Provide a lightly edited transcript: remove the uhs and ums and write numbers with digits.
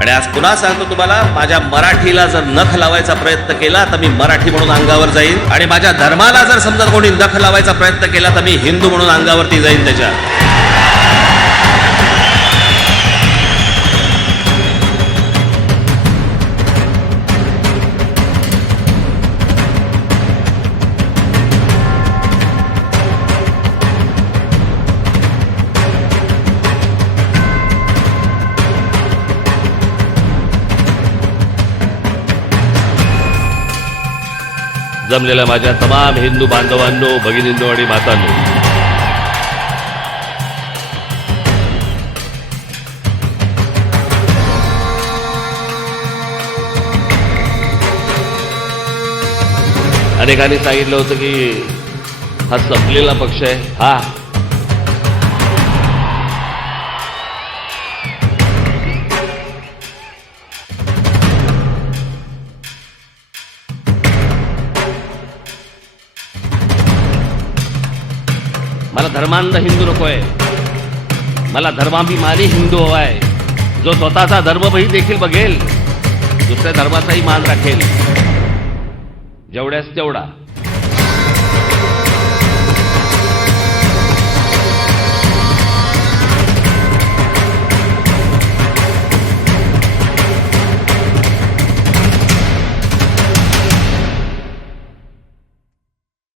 आणि आज पुन्हा सांगतो तुम्हाला, माझ्या मराठीला जर नख लावायचा प्रयत्न केला तर मी मराठी म्हणून अंगावर जाईल, आणि माझ्या धर्माला जर समजा कोणी नख लावायचा प्रयत्न केला तर मी हिंदू म्हणून अंगावरती जाईल त्याच्या. जमलेल्या माझ्या तमाम हिंदू बांधवांनो, भगिनींनो आणि मातांनो, अनेकांनी सांगितलं होतं की हा संपलेला पक्ष आहे. हा मला धर्मांध हिंदू नकोय, मला धर्माभिमानी हिंदू हवाय, जो स्वतःचा धर्म देखील बघेल, दुसऱ्या धर्माचाही मान राखेल, जेवढ्यास तेवढा.